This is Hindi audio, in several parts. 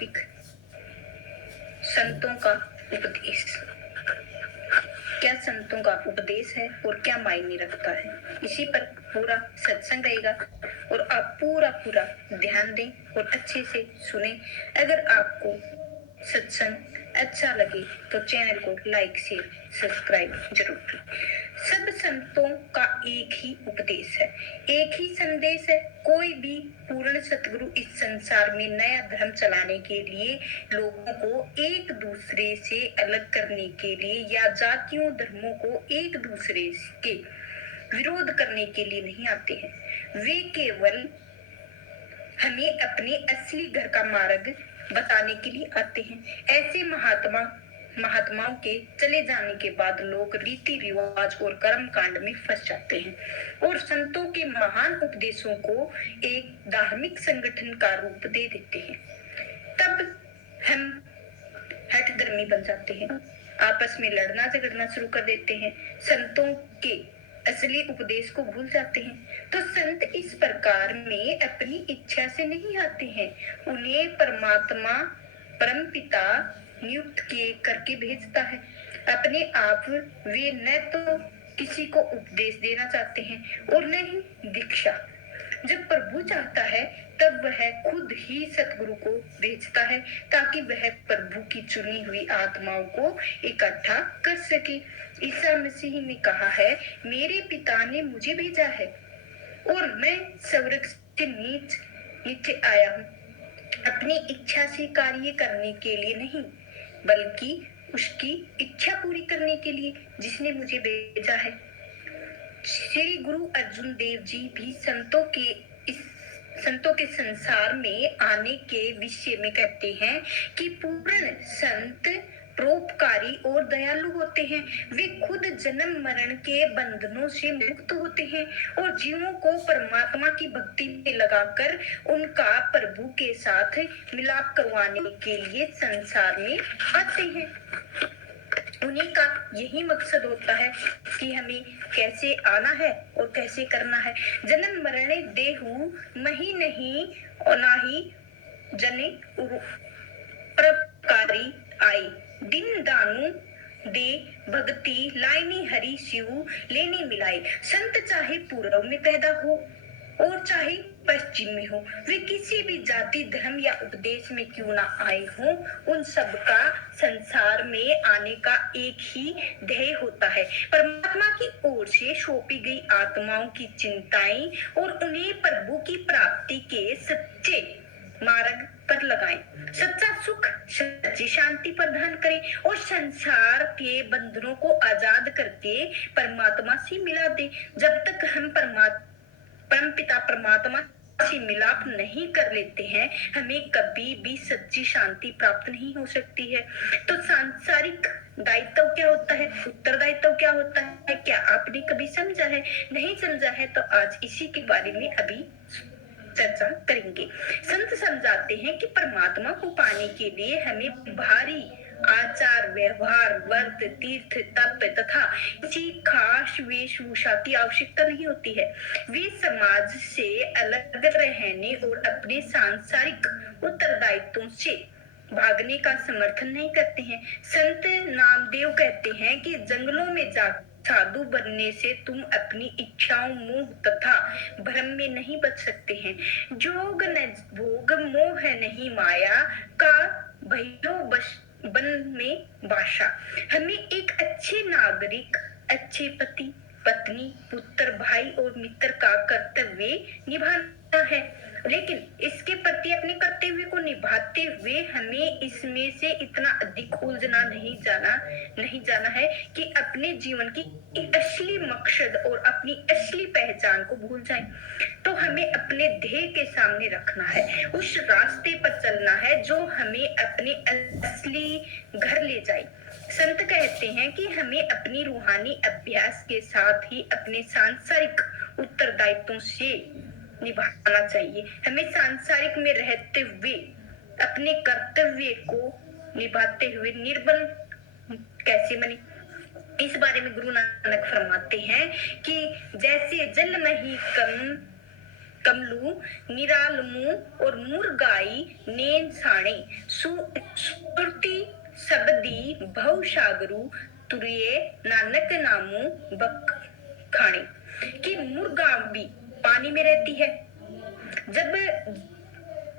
टॉपिक संतों का उपदेश। क्या संतों का उपदेश है और क्या मायने रखता है, इसी पर पूरा सत्संग रहेगा और आप पूरा ध्यान दें और अच्छे से सुने। अगर आपको सत्संग अच्छा लगे तो चैनल को लाइक शेयर सब्सक्राइब जरूर करें। सब संतों का एक ही उपदेश है, एक ही संदेश है। कोई भी पूर्ण सतगुरु इस संसार में नया धर्म चलाने के लिए, लोगों को एक दूसरे से अलग करने के लिए या जातियों धर्मों को एक दूसरे के विरोध करने के लिए नहीं आते हैं। वे केवल हमें अपने असली घर का मार्ग बताने के लिए आते हैं। ऐसे महात्माओं के चले जाने के बाद लोग रीति रिवाज और कर्म कांड में फंस जाते हैं और संतों के महान उपदेशों को एक धार्मिक संगठन का रूप दे देते हैं। तब हम हठधर्मी बन जाते हैं, आपस में लड़ना झगड़ना शुरू कर देते हैं, संतों के असली उपदेश को भूल जाते हैं। तो संत इस प्रकार में अपनी इच्छा से नहीं आते हैं, उन्हें परमात्मा परमपिता नियुक्त किए करके भेजता है। अपने आप वे न तो किसी को उपदेश देना चाहते हैं और न ही दीक्षा। जब प्रभु चाहता है तब वह खुद ही सतगुरु को भेजता है ताकि वह प्रभु की चुनी हुई आत्माओं को इकट्ठा कर सके। ईसा मसीह ने कहा है, मेरे पिता ने मुझे भेजा है और मैं स्वर्ग से नीचे आया हूँ अपनी इच्छा से कार्य करने के लिए नहीं, बल्कि उसकी इच्छा पूरी करने के लिए जिसने मुझे भेजा है। श्री गुरु अर्जुन देव जी भी संतों के संसार में आने के विषय में कहते हैं कि पूर्ण संत परोपकारी और दयालु होते हैं। वे खुद जन्म मरण के बंधनों से मुक्त होते हैं और जीवों को परमात्मा की भक्ति में लगाकर उनका प्रभु के साथ मिलाप करवाने के लिए संसार में आते हैं। उन्हीं का यही मकसद होता है कि हमें कैसे आना है और कैसे करना है। जन्म मरण देहु मही नहीं और ना ही जने परोपकारी आई, दिन दानु दे भक्ति लाइनी हरि शिव लेनी मिलाई। संत चाहे पूर्व में पैदा हो और चाहे पश्चिम में हो, वे किसी भी जाति धर्म या उपदेश में क्यों ना आए हों, उन सब का संसार में आने का एक ही ध्येय होता है, परमात्मा की ओर से सौंपी गई आत्माओं की चिंताएं और उन्हें प्रभु की प्राप्ति के सच्चे मार्ग पर लगाएं, सच्चा सुख सच्ची शांति प्रदान करें और संसार के बंधनों को आजाद करके परमात्मा से मिला दे। जब तक हम परमपिता परमात्मा से मिलाप नहीं कर लेते हैं, हमें कभी भी सच्ची शांति प्राप्त नहीं हो सकती है। तो सांसारिक दायित्व क्या होता है, उत्तरदायित्व क्या होता है, क्या आपने कभी समझा है? नहीं समझा है तो आज इसी के बारे में अभी चर्चा करेंगे। संत समझाते हैं कि परमात्मा को पाने के लिए हमें भारी आचार व्यवहार व्रत तीर्थ तप तथा किसी खास वेशभूषा की आवश्यकता नहीं होती है। वे समाज से अलग रहने और अपने सांसारिक उत्तरदायित्वों से भागने का समर्थन नहीं करते हैं। संत नामदेव कहते हैं कि जंगलों में जा साधु बनने से तुम अपनी इच्छाओं मोह तथा भ्रम में नहीं बच सकते हैं। जोग न भोग मोह नहीं माया का भयो बन में बाशा। हमें एक अच्छे नागरिक, अच्छे पति पत्नी पुत्र भाई और मित्र का कर्तव्य निभाना है, लेकिन इसके प्रति अपने कर्तव्य को निभाते हुए हमें इसमें से इतना अधिक उलझना नहीं जाना है कि अपने जीवन की असली मकसद और अपनी असली पहचान को भूल जाएं। तो हमें अपने ध्येय के सामने रखना है, उस रास्ते पर चलना है जो हमें अपने असली घर ले जाए। संत कहते हैं कि हमें अपनी रूहानी अभ्यास के साथ ही अपने सांसारिक उत्तरदायित्वों से निभाना चाहिए। हमें सांसारिक में रहते हुए अपने कर्तव्य को निभाते हुए निर्बल कैसे बने, इस बारे में गुरु नानक फरमाते हैं कि जैसे जल नहीं कम कमलू निरालमू और मुरगाई नेन साणे सुरती सबदी भव सागरू तुरिये नानक नामू बक खाने। कि मुर्गा भी पानी में रहती है, जब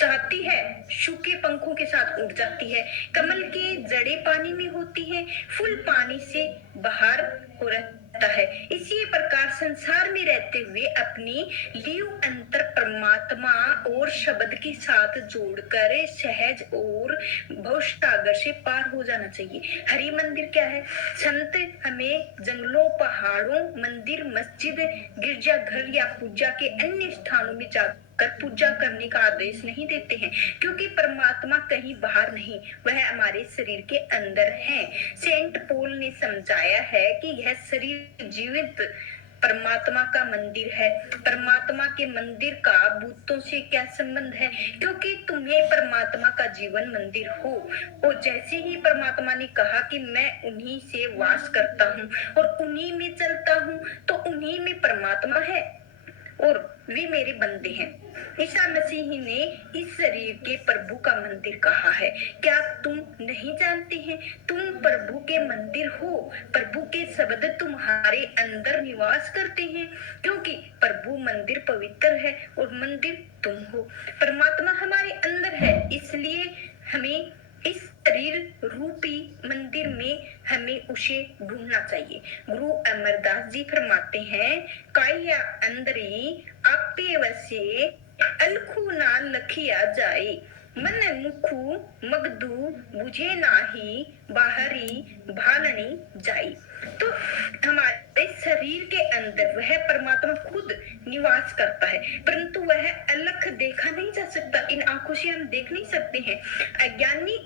चाहती है सूखे पंखों के साथ उड़ जाती है। कमल की जड़ें पानी में होती हैं, फूल पानी से बाहर हो रहता है। इसी प्रकार संसार में रहते हुए अपनी लिव अंतर परमात्मा और शब्द के साथ जोड़कर सहज और भवसागर से पार हो जाना चाहिए। हरि मंदिर क्या है? संत हमें जंगलों, पहाड़ों, मंदिर, मस्जिद, गिरजाघर या पूजा के अन्य स्थानों में जाकर पूजा करने का आदेश नहीं देते हैं, क्योंकि परमात्मा कहीं बाहर नहीं, वह हमारे शरीर के अंदर है। सेंट पॉल ने समझाया है कि यह शरीर जीवित परमात्मा का मंदिर है। परमात्मा के मंदिर का भूतों से क्या संबंध है? क्योंकि तुम्हें परमात्मा का जीवन मंदिर हो। और जैसे ही परमात्मा ने कहा कि मैं उन्हीं से वास करता हूँ और उन्हीं में चलता हूँ, तो उन्हीं में परमात्मा है और वे मेरे बंदे हैं। ईसा मसीह ने इस शरीर के प्रभु का मंदिर कहा है। क्या तुम नहीं जानते हैं? तुम प्रभु के मंदिर हो। प्रभु के शब्द तुम्हारे अंदर निवास करते हैं, क्योंकि प्रभु मंदिर पवित्र है और मंदिर तुम हो। परमात्मा हमारे अंदर है, इसलिए हमें इस शरीर रूपी मंदिर में हमें उसे ढूंढना चाहिए। गुरु अमरदास जी फरमाते हैं, काया अंदरी आपे वसे अलखू ना लखिया जाए, मन मुखू मगदू बुझे नाही बाहरी भालनी जाई। तो हमारे शरीर के अंदर वह परमात्मा खुद निवास करता है, परंतु वह अलख देखा नहीं जा सकता। इन आंखों से हम देख नहीं सकते हैं। अज्ञानी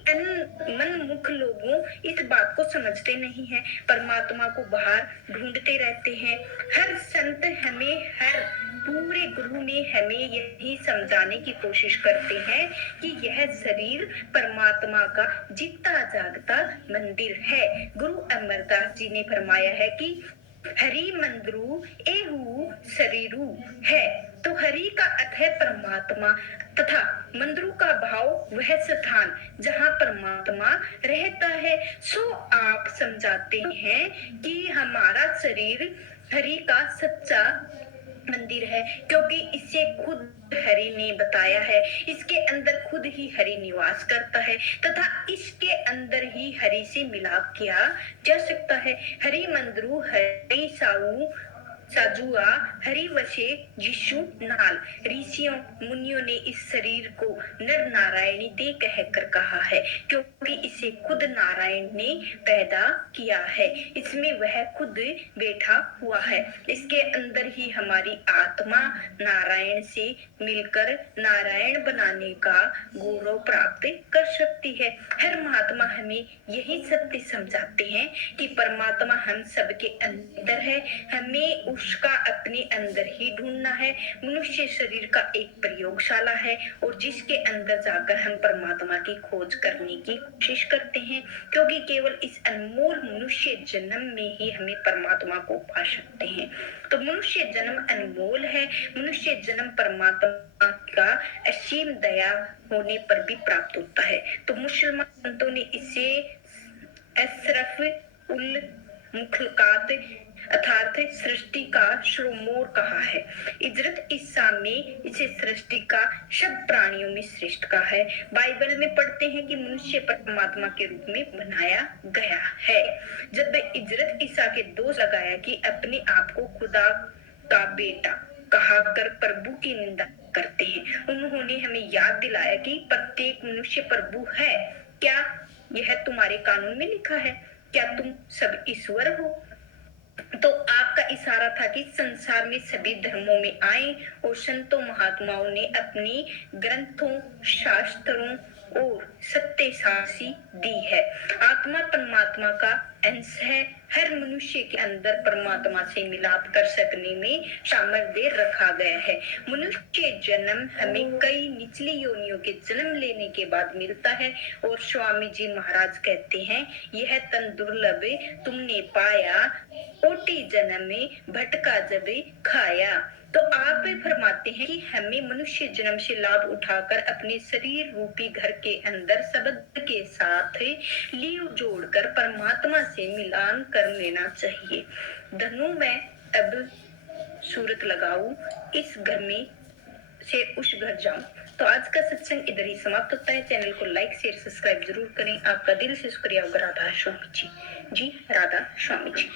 मनमुख लोगों इस बात को समझते नहीं है, परमात्मा को बाहर ढूंढते रहते हैं। हर संत हमें, हर पूरे गुरु ने हमें यही समझाने की कोशिश करते हैं कि यह शरीर परमात्मा का जीता जागता मंदिर है। गुरु अमरदास जी ने फरमाया है कि हरि मंदिरू एहू शरीरू है। तो हरि का अर्थ है परमात्मा तथा मंदिरू का भाव वह स्थान जहाँ परमात्मा रहता है। सो आप समझाते हैं कि हमारा शरीर हरि का सच्चा मंदिर है, क्योंकि इसे खुद हरि ने बताया है। इसके अंदर खुद ही हरि निवास करता है तथा इसके अंदर ही हरि से मिलाप किया जा सकता है। हरि मंदिरू हरि साऊ साजुआ हरि वशे जिशु नाल। ऋषियों मुनियों ने इस शरीर को नर नारायणी दे कहकर कहा है, क्योंकि इसे खुद नारायण ने पैदा किया है। इसमें वह खुद बैठा हुआ है। इसके अंदर ही हमारी आत्मा नारायण से मिलकर नारायण बनाने का गौरव प्राप्त कर सकती है। हर महात्मा हमें यही सत्य समझाते हैं कि परमात्मा हम सबके अंदर है, हमें उसका अपने अंदर ही ढूंढना है। मनुष्य शरीर का एक प्रयोगशाला है और जिसके अंदर जाकर हम परमात्मा की खोज करने की कोशिश करते हैं, क्योंकि केवल इस अनमोल मनुष्य जन्म में ही हमें परमात्मा को पा सकते हैं। तो मनुष्य जन्म अनमोल है। मनुष्य जन्म परमात्मा का असीम दया होने पर भी प्राप्त होता है। तो मुसलमान संतों ने इसे अशरफ उल मुखलकात अर्थात सृष्टि का श्रोमोर कहा है। इजरत ईसा में इसे सृष्टि का सब प्राणियों में श्रेष्ठ कहा है। बाइबल में पढ़ते हैं कि मनुष्य परमात्मा के रूप में बनाया गया है। जब इजरत ईसा के दोष लगाया कि अपने आप को खुदा का बेटा कहा कर प्रभु की निंदा करते हैं, उन्होंने हमें याद दिलाया कि प्रत्येक मनुष्य प्रभु है। क्या यह तुम्हारे कानून में लिखा है? क्या तुम सब ईश्वर हो? तो आपका इशारा था कि संसार में सभी धर्मों में आए और संतों महात्माओं ने अपनी ग्रंथों, शास्त्रों और सत्य साक्षी दी है। आत्मा परमात्मा का अंश है। हर मनुष्य के अंदर परमात्मा से मिलाप कर सकने में सामर्थ्य रखा गया है। मनुष्य जन्म हमें कई निचली योनियों के जन्म लेने के बाद मिलता है और स्वामी जी महाराज कहते हैं, यह तन दुर्लभ तुमने पाया, कोटि जन्म में भटका जब खाया। तो आप भी फरमाते हैं कि हमें मनुष्य जन्म से लाभ उठाकर अपने शरीर रूपी घर के अंदर शब्द के साथ लीव जोड़कर परमात्मा से मिलान कर लेना चाहिए। धनु मैं अब सूरत लगाऊं, इस घर में से उस घर जाऊं। तो आज का सत्संग इधर ही समाप्त होता है। चैनल को लाइक शेयर सब्सक्राइब जरूर करें। आपका दिल से शुक्रिया होगा। राधा स्वामी जी। जी राधा स्वामी जी।